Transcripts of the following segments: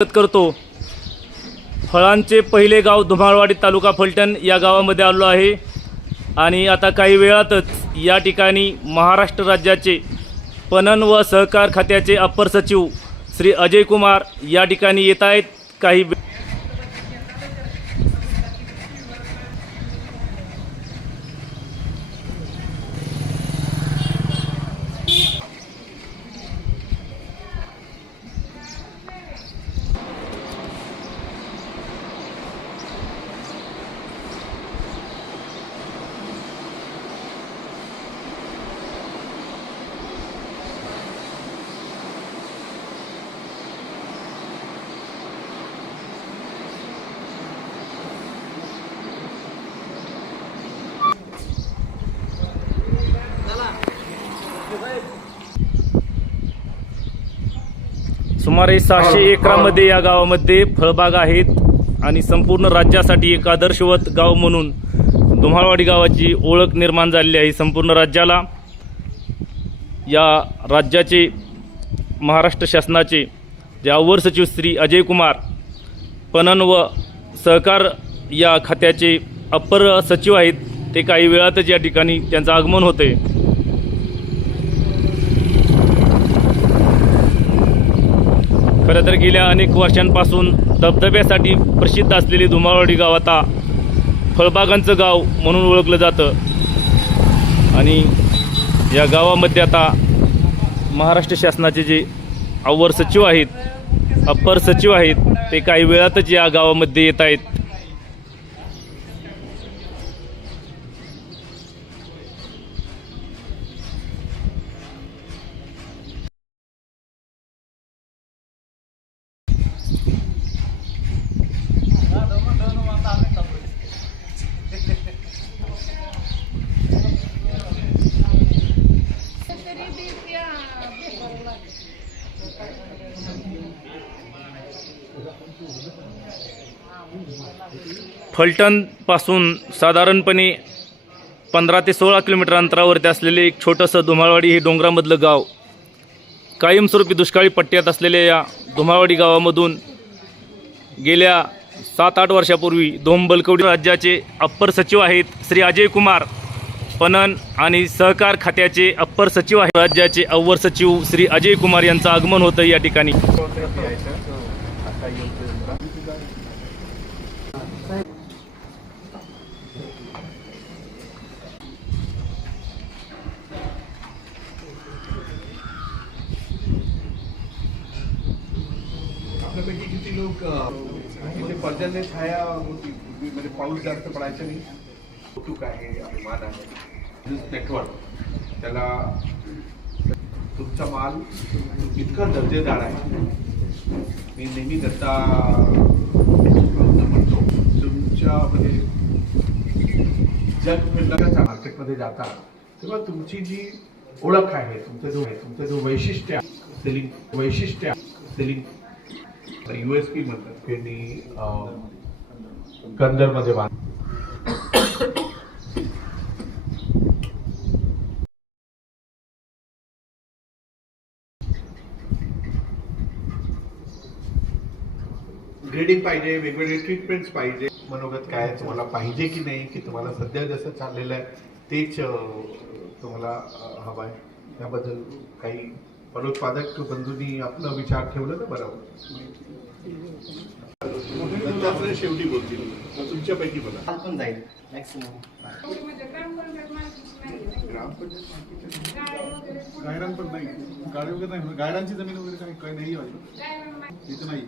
स्वागत करतो. फळांचे पहिले गाव धुमाळवाडी तालुका फलटण या गावामध्ये आलो आहे. आणि आता काही वेळातच या ठिकाणी महाराष्ट्र राज्याचे पणन व सहकार खात्याचे अप्पर सचिव श्री अजय कुमार या ठिकाणी येत आहेत. काही सुमारे सहाशे एकरामध्ये या गावामध्ये फळबाग आहेत आणि संपूर्ण राज्यासाठी एक आदर्शवत गाव म्हणून धुमाळवाडी गावाची ओळख निर्माण झालेली आहे. संपूर्ण राज्याला या राज्याचे महाराष्ट्र शासनाचे जे अव्वर सचिव श्री अजय कुमार पणन व सहकार या खात्याचे अप्पर सचिव आहेत ते काही वेळातच या ठिकाणी त्यांचं आगमन होते खरं तर गेल्या अनेक वर्षांपासून धबधब्यासाठी प्रसिद्ध असलेली धुमाळवाडी गाव आता फळबागांचं गाव म्हणून ओळखलं जातं. आणि या गावामध्ये आता महाराष्ट्र शासनाचे जे अव्वर सचिव आहेत अप्पर सचिव आहेत ते काही वेळातच या गावामध्ये येत आहेत. फलटणपासून साधारणपणे पंधरा ते सोळा किलोमीटर अंतरावरती असलेले एक छोटंसं धुमाळवाडी हे डोंगरामधलं गाव. कायमस्वरूपी दुष्काळी पट्ट्यात असलेल्या या धुमाळवाडी गावामधून गेल्या सात आठ वर्षापूर्वी दोन बलकवडी राज्याचे अप्पर सचिव आहेत श्री अजय कुमार पणन आणि सहकार खात्याचे अप्पर सचिव आहेत. राज्याचे अव्वर सचिव श्री अजय कुमार यांचं आगमन होतं या ठिकाणी आपल्यापैकी किती लोक तिथे पर्जन्य छाया होती. म्हणजे पाऊस जास्त पडायचा नाही. कौतुक आहे अभिमान आहे. नेटवर्क त्याला तुमचा माल इतका दर्जेदार आहे. मी नेहमी करता म्हणतो तुमच्यामध्ये म्हणजे जग फिरल्याच्या मार्केटमध्ये जाता तेव्हा तुमची जी ओळख आहे तुमचं जो आहे तुमचं जो वैशिष्ट्य सेलिंग वैशिष्ट्य सेलिंग युएसपी म्हणतात त्यांनी कंदरमध्ये बांध ग्रेडिंग पाहिजे वेगवेगळे ट्रीटमेंट्स पाहिजे. मनोगत काय तुम्हाला पाहिजे की नाही की तुम्हाला सध्या जसं चाललेलं आहे तेच तुम्हाला हवं आहे. त्याबद्दल काही फलोत्पादक बंधूंनी आपलं विचार ठेवलं तर बरं होईल. शेवटी बोलतील. मग तुमच्यापैकी बघा पण जाईल. मॅक्सिमम गायरान पण नाही. गाडी वगैरे नाही गायरांची जमीन वगैरे काही काही नाही वाटत. इथं नाही.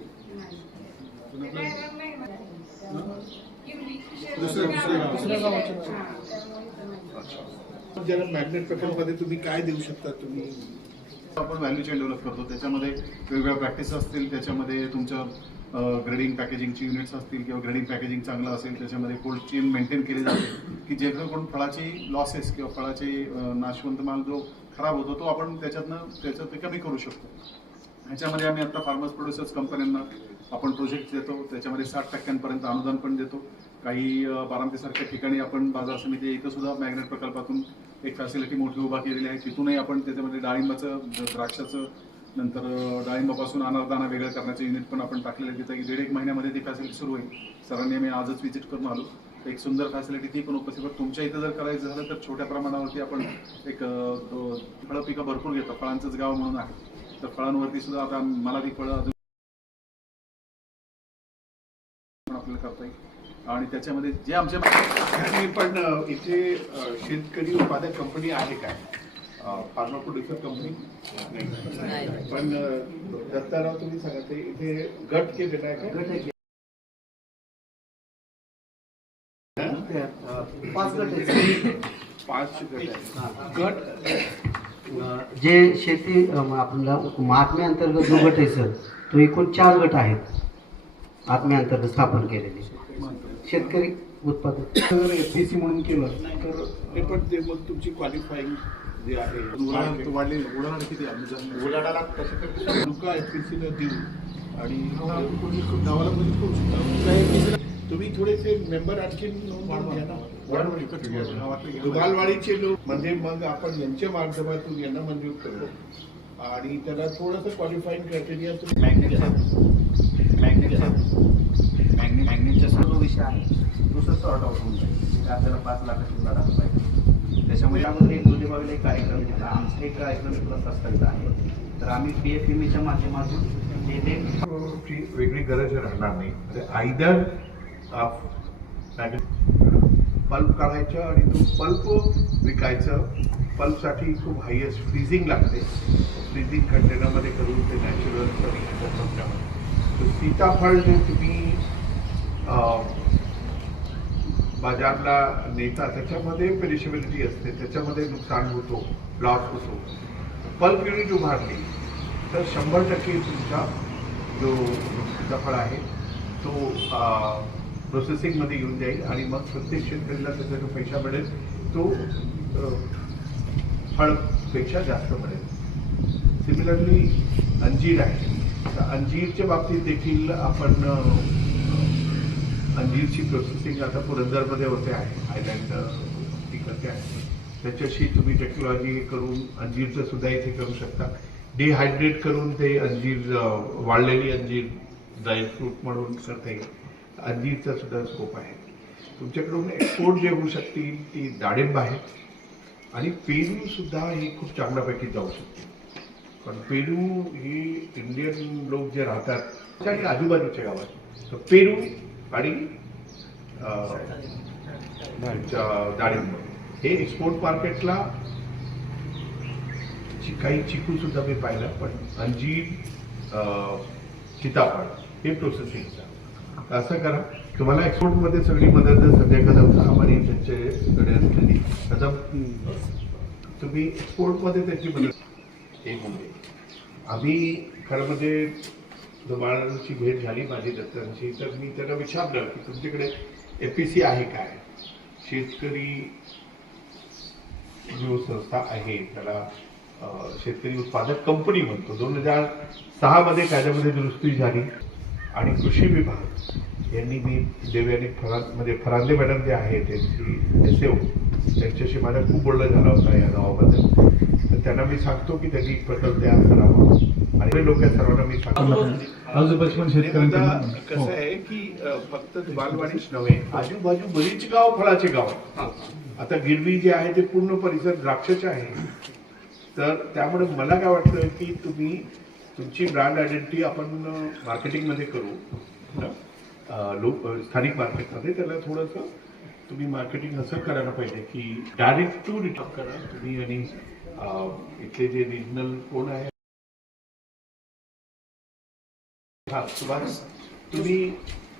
दुसऱ्या दुसऱ्या ज्याला मॅग्नेट प्रकल्पामध्ये तुम्ही काय देऊ शकता तुम्ही? आपण व्हॅल्यू चेन डेव्हलप करतो. त्याच्यामध्ये वेगवेगळ्या प्रॅक्टिस असतील. त्याच्यामध्ये तुमच्या ग्रेडिंग पॅकेजिंगची युनिट्स असतील किंवा ग्रेडिंग पॅकेजिंग चांगलं असेल त्याच्यामध्ये कोल्ड चेन मेंटेन केली जाते. की जेणेकरून फळाची लॉसेस किंवा फळाचे नाशवंत माल जो खराब होतो तो आपण त्याच्यातनं त्याच्यात कमी करू शकतो. ह्याच्यामध्ये आम्ही आता फार्मर्स प्रोड्युसर्स कंपन्यांना आपण प्रोजेक्ट देतो. त्याच्यामध्ये साठ टक्क्यांपर्यंत अनुदान पण देतो. काही बारामतीसारख्या ठिकाणी आपण बाजार समिती इथं सुद्धा मॅग्नेट प्रकल्पातून एक फॅसिलिटी मोठी उभा केलेली आहे. तिथूनही आपण त्याच्यामध्ये डाळिंबाचं द्राक्षाचं नंतर डाळिंबापासून अनारदाना वेगळं करण्याचं युनिट पण आपण टाकलेलं आहे. तिथं दीड एक महिन्यामध्ये ती फॅसिलिटी सुरू होईल. सरांनी मी आजच व्हिजिट करून आलो. एक सुंदर फॅसिलिटी ती पण उपस्थित पण तुमच्या इथं जर करायचं झालं तर छोट्या प्रमाणावरती आपण एक फळं पिकं भरपूर घेतो. फळांचंच गाव म्हणून आहे. तर फळांवरती सुद्धा आता मला ती फळं आणि त्याच्यामध्ये जे आमच्या पण अ, इथे अ, शेतकरी उत्पादक कंपनी आहे काय? फार्मा प्रोड्युसर कंपनी नाही. पण अ, दत्ताराव तुम्ही सांगा ते इथे गट केलेला आहे का? पाच गट आहेत. पाच गट आहे गट जे शेती अं, आपला महात्म्या अंतर्गत जो गट आहे सर तो एकूण चार गट आहेत आत्म्या अंतर्गत स्थापन केलेले. शेतकरी उत्पादक. जर एफपीसी म्हणून केलं. तर ते पण ते मग तुमची क्वालिफाईंग जे आहे. उलाढाल वाढली उलाढाल किती आहे? म्हणजे उलाढाला कशा तरी तुका एफपीसीला देऊ. आणि गावाला मध्ये करू शकता? तुम्ही थोडेसे मेंबर आणखी दुबालवाडीचे लोक म्हणजे मग आपण यांच्या माध्यमातून यांना मंजूर करू आणि त्याला थोडंसं क्वालिफाईंग क्रायटेरिया मॅग्नेटचा विषय आहे. दुसरं सॉर्ट आउट होऊन जाईल. ते आपल्याला पाच लाखाची उलाढाल पाहिजे. त्याच्यामुळे यामध्ये एक जोडेबावीला एक कार्यक्रम घेतला आमचा एक कार्यक्रम तुला प्रस्तावित आहे. तर आम्ही पी एफ एम च्या माध्यमातून ते वेगळी गरज राहणार नाही. आयदर पल्प काढायचं आणि तो पल्प विकायचं. पल्पसाठी खूप हायएस्ट फ्रीजिंग लागते. फ्रीजिंग कंटेनरमध्ये करून ते नॅचरल सीताफळ जे तुम्ही बाजारला नेता त्याच्यामध्ये पेरिशेबिलिटी असते त्याच्यामध्ये नुकसान होतो लॉस होतो. पल्प युनिट उभारली तर शंभर टक्के तुमचा जो सीताफळ आहे तो प्रोसेसिंगमध्ये येऊन जाईल आणि मग प्रत्येक शेतकऱ्याला त्याचा जो पैसा मिळेल तो फळपेक्षा जास्त मिळेल. सिमिलरली अंजीर आहे. तर अंजीरच्या बाबतीत देखील आपण अंजीरची प्रोसेसिंग आता पुरंदरमध्ये होते आहे आयलँड तिकडचे आहे. त्याच्याशी तुम्ही टेक्नॉलॉजी करून अंजीरचं सुद्धा इथे करू शकता. डिहायड्रेट करून ते अंजीर वाढलेली वाळलेली अंजीर ड्रायफ्रूट म्हणून करता येईल अंजीरचा सुद्धा स्कोप आहे. तुमच्याकडून एक्सपोर्ट जे होऊ शकतील ती डाळिंब आहेत आणि पेरूसुद्धा ही खूप चांगल्यापैकी जाऊ शकते. पण पेरू ही इंडियन लोक जे राहतात आणि आजूबाजूच्या गावात. तर पेरू आणि डाळिंब हे एक्सपोर्ट मार्केटला काही चिकू सुद्धा मी पाहिलं पण अंजीर सीताफळ हे प्रोसेसिंगचं असं करा. तुम्हाला एक्सपोर्टमध्ये सगळी मदत जर सध्या कदम साहेब आणि त्यांच्याकडे असलेली कदम. तुम्ही एक्सपोर्टमध्ये त्याची मदत. हे म्हणजे आम्ही खरं म्हणजे बाळांची भेट झाली माझी दत्तांची तर मी त्यांना विचारलं की तुमच्याकडे एफ पी सी आहे काय? शेतकरी जो संस्था आहे त्याला शेतकरी उत्पादक कंपनी म्हणतो. दोन हजार सहा मध्ये कायद्यामध्ये दुरुस्ती झाली. आणि कृषी विभाग यांनी मी देवयानी म्हणजे फरांदे मॅडम जे आहे त्यांची एस त्यांच्याशी माझा खूप बोलणं झालं होतं या गावाबद्दल. तर त्यांना मी सांगतो की त्यांनी प्रकल्प तयार करावा. आणि लोक सर्वांना मी कसं आहे की फक्त बालवाडीच नव्हे आजूबाजू बरीच गाव फळाचे गाव. आता गिरवी जे आहे ते पूर्ण परिसर द्राक्षाचे आहे. तर त्यामुळे मला काय वाटतं की तुम्ही तुमची ब्रँड आयडेंटिटी आपण मार्केटिंगमध्ये करू. लोक स्थानिक मार्केटमध्ये त्याला थोडंसं तुम्ही मार्केटिंग असं करायला पाहिजे की डायरेक्ट टू रिटर्न करा. तुम्ही आणि इथले जे रिजनल कोण आहे हा सुभाष तुम्ही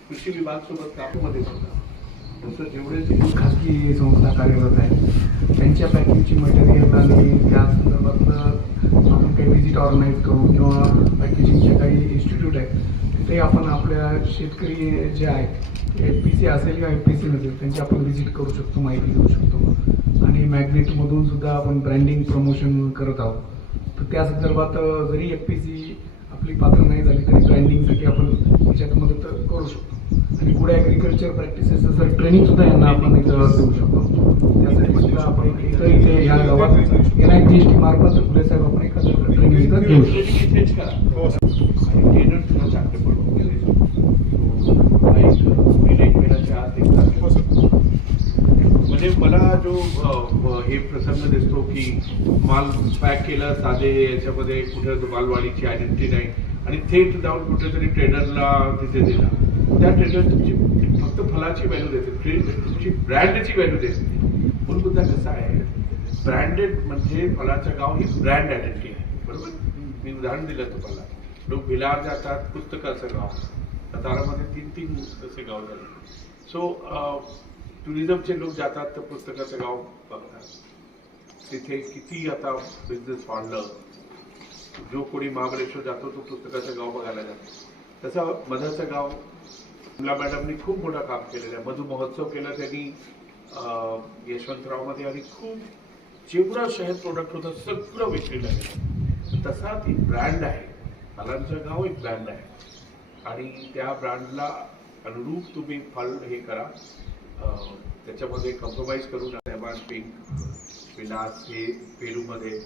कृषी विभाग सोबत कापूमध्ये जसं जेवढे जे- खाजगी संस्था कार्यरत आहेत त्यांच्या पॅकिंगची मटेरियल आणि त्या संदर्भातलं आपण काही व्हिजिट ऑर्गनाईज करू किंवा पॅकेजिंगचे काही इन्स्टिट्यूट आहेत तिथे आपण आपल्या शेतकरी जे आहेत एफ पी सी असेल किंवा एफ पी सी नसेल त्यांची आपण व्हिजिट करू शकतो माहिती घेऊ शकतो. आणि मॅग्नेटमधून सुद्धा आपण ब्रँडिंग प्रमोशन करत आहोत. तर त्या संदर्भात जरी एफ पी सी आपली पात्र नाही झाली तरी ब्रँडिंगसाठी आपण त्याच्यात मदत करू शकतो. आणि पुढे ॲग्रिकल्चर प्रॅक्टिसेस ट्रेनिंग सुद्धा यांना आपण इथं देऊ शकतो. त्यासाठी आपण इथं इथे या गावात N I T S T मार्फत फुले साहेब आपण एखादं ट्रेनिंग इथं घेऊ शकतो इथेच करा टेंडर तुला चांगले पडून एक एक महिन्याच्या आत एक तारखेपासून म्हणजे मला जो अ, अ, हे प्रसंग दिसतो की माल पॅक केला साधे याच्यामध्ये कुठे मालवाडीची आयडेंटिटी नाही. आणि थेट जाऊन कुठेतरी ट्रेडरला तिथे दिला. त्या ट्रेडर तुमची फक्त फलाची व्हॅल्यू देते. तुमची ब्रँडची व्हॅल्यू देते. मूळ मुद्दा कसा आहे? ब्रँडेड म्हणजे फलाचं गाव ही ब्रँड आयडेंटिटी आहे. बरोबर? मी उदाहरण दिलं तुम्हाला. लोक भिलार जातात पुस्तकाचं गाव. सातारामध्ये तीन तीन असे गाव झाले. सो टुरिझमचे लोक जातात तर पुस्तकाचं गाव बघतात तिथे किती आता बिझनेस वाढलं. जो कोणी महाबळेश्वर जातो तो पुस्तकाचं गाव बघायला जातो. तसं मधाचं गाव मुला मॅडमनी खूप मोठं काम केलेलं आहे. मधु महोत्सव केला त्यांनी यशवंतरावमध्ये आणि खूप जेवढं शहर प्रोडक्ट होतं सगळं विकलेलं आहे. तसा ती ब्रँड आहे. फलांचं गाव एक ब्रँड आहे. आणि त्या ब्रँडला अनुरूप तुम्ही फल हे करा. त्याच्यामध्ये कॉम्प्रोमाइज करू नका रेमान पिंक विलास हे पेरूमध्ये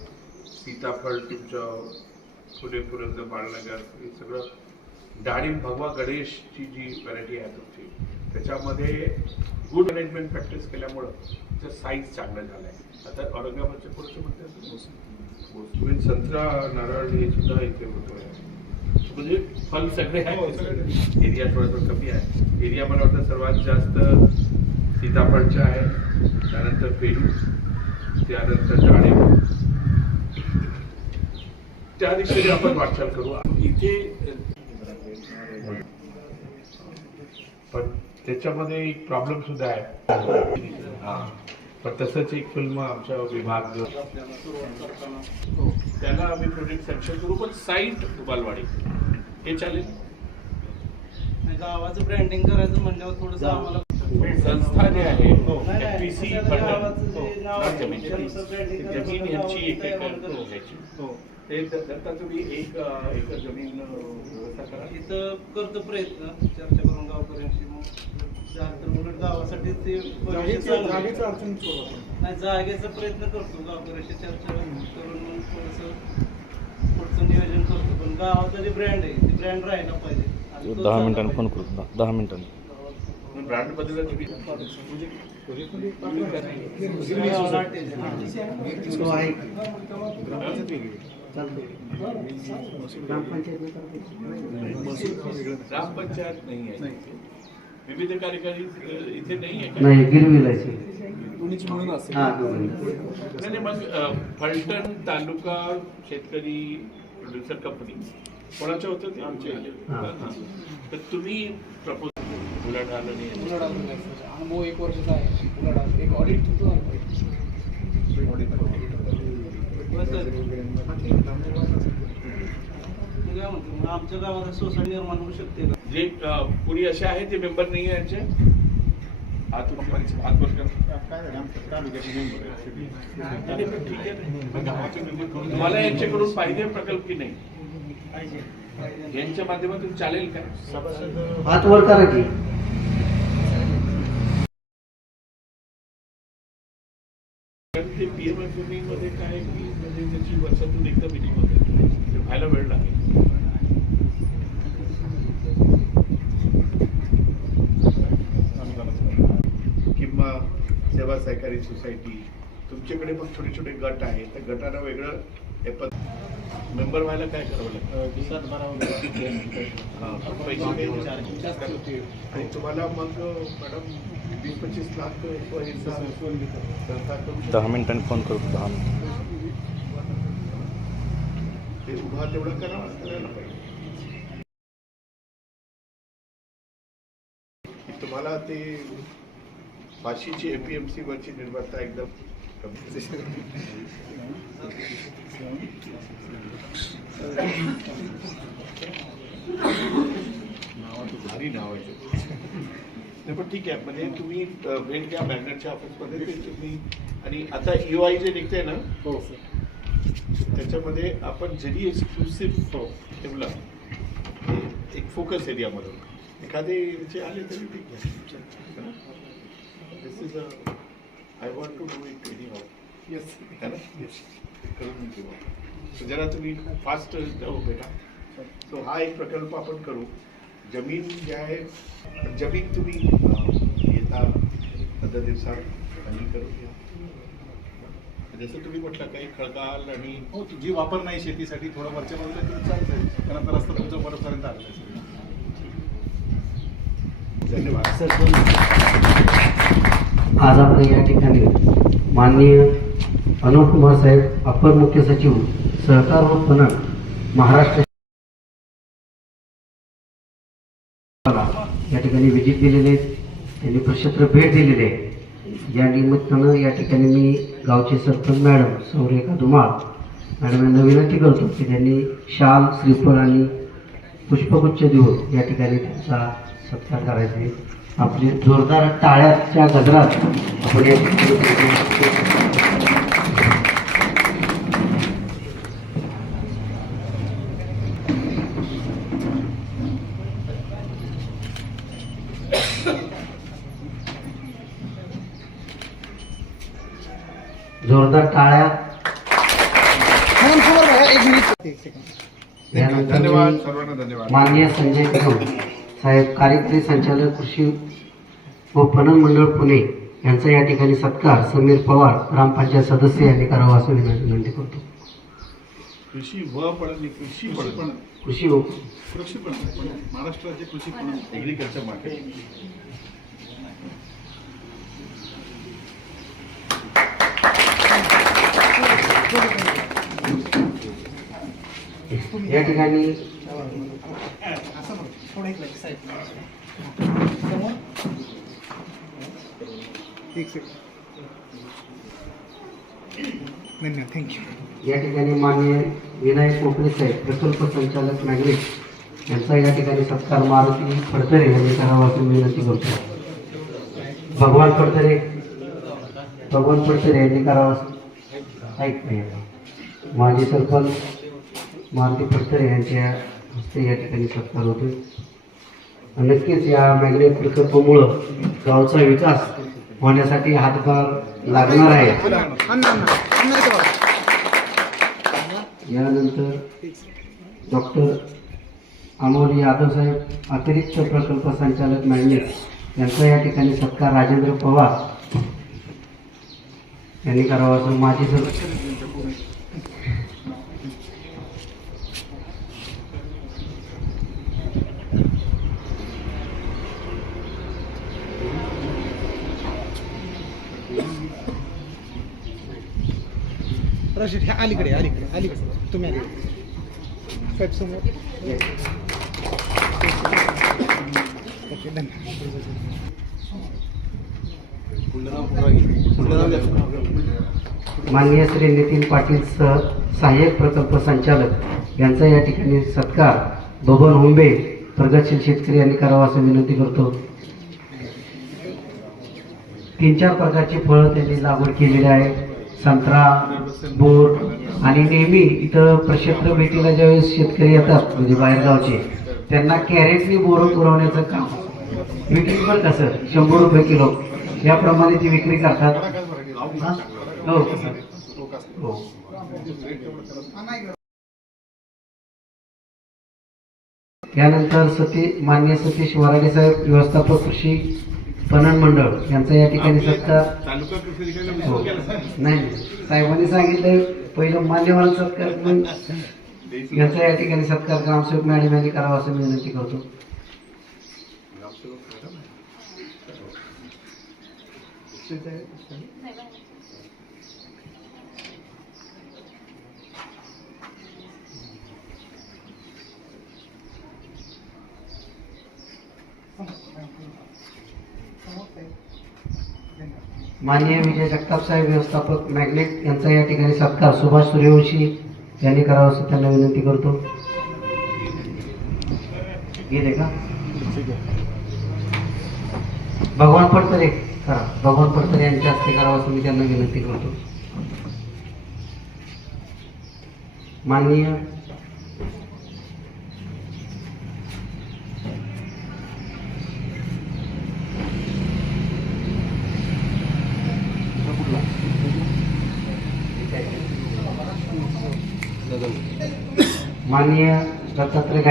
सीताफळ तुमचं फुले फुलंद बाळनगर हे सगळं डाळिंब भगवा गणेशची जी व्हरायटी आहे तुमची त्याच्यामध्ये गुड मॅनेजमेंट प्रॅक्टिस केल्यामुळं त्याचं साईज चांगलं झालं आहे आता औरंगाबादच्या पुढचं म्हणते तुम्ही संत्रा नारळ हे सुद्धा इथे होतं म्हणजे फल सगळे आहेत. एरिया थोडंसं कमी आहे. एरिया मला वाटतं सर्वात जास्त सीताफळचं आहे त्यानंतर पेरू त्यानंतर डाळिंब त्या दिशेने आपण वाटचाल करू. इथे पण त्याच्यामध्ये एक प्रॉब्लेम सुद्धा आहे. हा. पण तसंच एक फिल्म आमच्या विभाग त्याला आम्ही प्रोजेक्ट सँक्शन करू पण साईट बालवाडी हे चालेल? गावाचं ब्रँडिंग करायचं म्हणल्यावर थोडस आम्हाला संस्था जे आहे नाही, नाही, एफपीसी कसं फंड गावाचं जे नाव आहे, जमीन यांची एक हो. ते दत्ता तुम्ही एक एकर जमीन व्यवस्था करा. इथं करतो प्रयत्न चर्चा करून गावकऱ्यांशी मग. उलट गावासाठी ते. नाही जागेचा प्रयत्न करतो गावकऱ्याशी चर्चा करून मग थोडस पुढचं नियोजन करतो. पण गावाचा जे ब्रँड आहे ते ब्रँड राहायला पाहिजे. दहा मिनिटांनी फोन. करू. दहा मिनिटांनी. ब्रँडबद्दल तुम्ही तो आहे चालतंय. ग्रामपंचायतनं चालतंय. ग्रामपंचायत नाही आहे विविध कार्यकारी अं, इथे नाही आहे का? नाही गिरविला आहे सर. हा दोघांनी. नाही नाही, मग अं, फलटण तालुका शेतकरी प्रोड्युसर कंपनी कोणाचं होतं ते हा. हा. तर तुम्ही प्रपोज बुलढाणा नाही आहे. अनुभव एक वर्षाचा आहे उलाढाल. एक ऑडिट आहे. काय म्हणतो मग आमच्या गावात सोसायटी निर्माण होऊ शकते का जे कुणी असे आहेत ते मेंबर नाही आहे यांचे नाही, आहे तुम्हाला यांच्याकडून पाहिजे प्रकल्प की नाही यांच्या माध्यमातून चालेल का? हात वर करा की. कारण ते पीएमएफमध्ये काय की म्हणजे त्याची वर्षातून एकदा मिटिंग होते. ते व्हायला वेळ लागेल. किंवा सेवा सहकारी सोसायटी तुमच्याकडे पण छोटे छोटे गट आहेत. त्या गटाला वेगळं हे पण मेंबर व्हायला काय करावं लागतं आणि तुम्हाला मग मॅडम वीस पंचवीस लाख. दहा मिनिटांनी फोन करू दहा मिनिट. ते उभा तेवढं करावं करायला पाहिजे. तुम्हाला ते फाशीची एपीएमसी वरची निर्भरता एकदम भारी नाव आहे ते. नाही पण ठीक आहे म्हणजे तुम्ही अ, भेट घ्या बॅनरच्या ऑफिसमध्ये तुम्ही आणि आता यू आय जे निघते ना हो त्याच्यामध्ये आपण जरी एक्सक्लुसिव्ह ठेवला एक फोकस एरियामधून एखादे आले तरी ठीक आहे I want to do it anyhow yes करून मी घेऊ जरा तुम्ही फास्ट जाऊ बेटा। सो हा एक प्रकल्प आपण करू। जमीन जे आहे जमीन तुम्ही येता पंधरा दिवसात आणि करून घ्या. जसं तुम्ही म्हटलं काही खळगाल आणि हो जी वापर नाही शेतीसाठी थोडं वरच्या बाजूला तरी चालतंय. कारण आता रस्ता तुमच्या बरोबरपर्यंत आलेला आहे. धन्यवाद. आज आपण या ठिकाणी माननीय अनुप कुमार साहेब अपर मुख्य सचिव सहकार व पणन महाराष्ट्र या ठिकाणी विजिट दिलेले आहेत. त्यांनी प्रक्षेत्र भेट दिलेली आहे या निमित्तानं या ठिकाणी मी गावचे सरपंच मॅडम सौरेखा धुमाळ मॅडम यांना विनंती करतो की त्यांनी शाल श्रीफळ आणि पुष्पगुच्छ देऊन या ठिकाणी त्यांचा सत्कार करायचा आपली जोरदार टाळ्याच्या गजरात आपण जोरदार टाळ्या. धन्यवाद सर्वांना धन्यवाद. माननीय संजय कदम साहेब कार्यकारी संचालक कृषी व पणन मंडळ पुणे यांचा या ठिकाणी सत्कार समीर पवार ग्रामपंचायत सदस्य यांनी करावा असं विनंती करतो. कृषी व पडली कृषी कृषी व कृषी पण पण महाराष्ट्र राज्य कृषी पण मार्केट. या ठिकाणी धन्यवाद थँक्यू या ठिकाणी माननीय विनायक कोकणे साहेब प्रकल्प संचालक मॅग्नेट यांचा या ठिकाणी सत्कार मारुती फडतरे यांनी करावा विनंती करतो. भगवान फडतरे भगवान फडतरे यांनी करावा. ऐक नाही माजी सरपंच मारुती फडतरे यांच्या हस्ते या ठिकाणी सत्कार होतो नक्कीच या मॅग्नेट प्रकल्पामुळं गावचा विकास होण्यासाठी हातभार लागणार आहे. यानंतर डॉक्टर अमोल यादव साहेब अतिरिक्त प्रकल्प संचालक मॅग्नेट यांचा या ठिकाणी सत्कार राजेंद्र पवार यांनी करावा असं माझी सर रशीद अलीकडे अलीकडे अलीकडे. तुम्ही अलीकडे साहेब समोर. ओके धन्यवाद माननीय श्री नितीन पाटील सह सहाय्यक प्रकल्प संचालक यांचा या ठिकाणी सत्कार. बबन हुंबे प्रगतशील शेतकरी यांनी करावा असं विनंती करतो. तीन चार प्रकारची फळं त्यांनी लागवड केलेली आहे. संत्रा बोर आणि नेहमी इथं प्रक्षेत्र भेटीला ज्यावेळेस शेतकरी येतात म्हणजे बाहेरगावचे त्यांना कॅरेटनी बोरं पुरवण्याचं काम. विक्री पण कसं शंभर रुपये किलो. याप्रमाणे ती विक्री करतात. हो. हो. त्यानंतर सती मान्य सतीश वराडे साहेब व्यवस्थापक कृषी पणन मंडळ यांचा या ठिकाणी सत्कार. तालुका कृषी अधिकाऱ्याला हो. नाही साहेबांनी सांगितलं पहिलं मान्यवर सत्कार पण यांचा या ठिकाणी सत्कार ग्रामसेवक मॅडम यांनी करावा असं मी विनंती करतो. माननीय विजय जगताप साहेब व्यवस्थापक मॅग्नेट यांचा या ठिकाणी सत्कार. सुभाष सूर्यवंशी यांनी करावा असं त्यांना विनंती करतो. गेले का? भगवान पडतरे करा. भगवान पडतरे यांच्या हस्ते करावं असं मी त्यांना विनंती करतो. माननीय माननीय दत्तात्रय